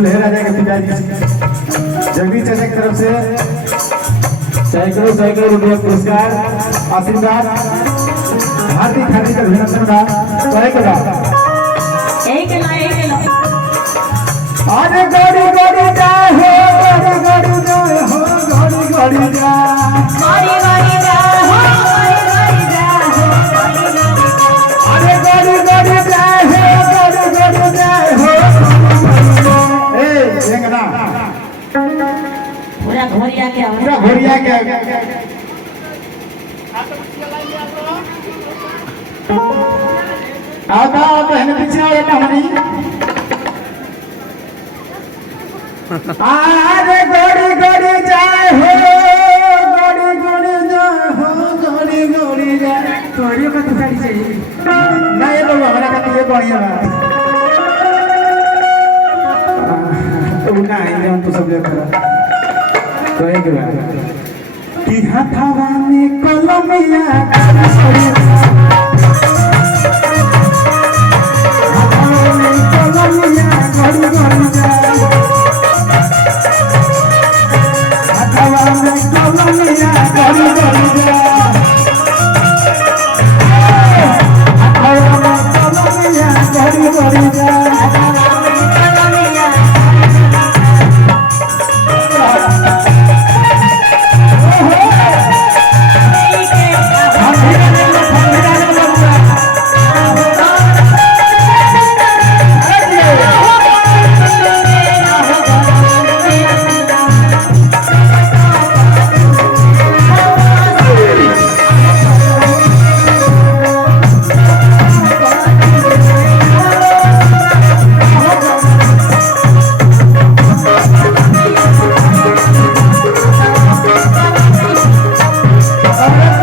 दुल्हे राजा के पिताजी जगदीश चाचा की तरफ से सैकड़ों सैकड़ों रुपये पुरस्कार आशीर्वाद हार्दिक हार्दिक अभिनंदन का अरे गाड़ी गाड़ी जा हो गाड़ी गाड़ी जा हो गाड़ी गाड़ी जा गाड़ी गाड़ी जा हो गाड़ी गाड़ी जा हो अरे गाड़ी गाड़ी जा हो गाड़ी गाड़ी जा हो ए देखना पूरा घोरिया क्या आता बहन पीछे वाले कहानी अरे गोड़ी गोड़ी जाए हो गोड़ी गोड़ी जाए हो गोड़ी गोड़ी जाए गोड़ियों का तुकारी चाहिए नहीं लोग हमारा कहते ये बढ़िया तो ना आएंगे हम तो सब लोग तो एक बार कि हथवा में कलमिया Hãy subscribe cho kênh Ghiền Mì Gõ để không bỏ lỡ những video hấp dẫn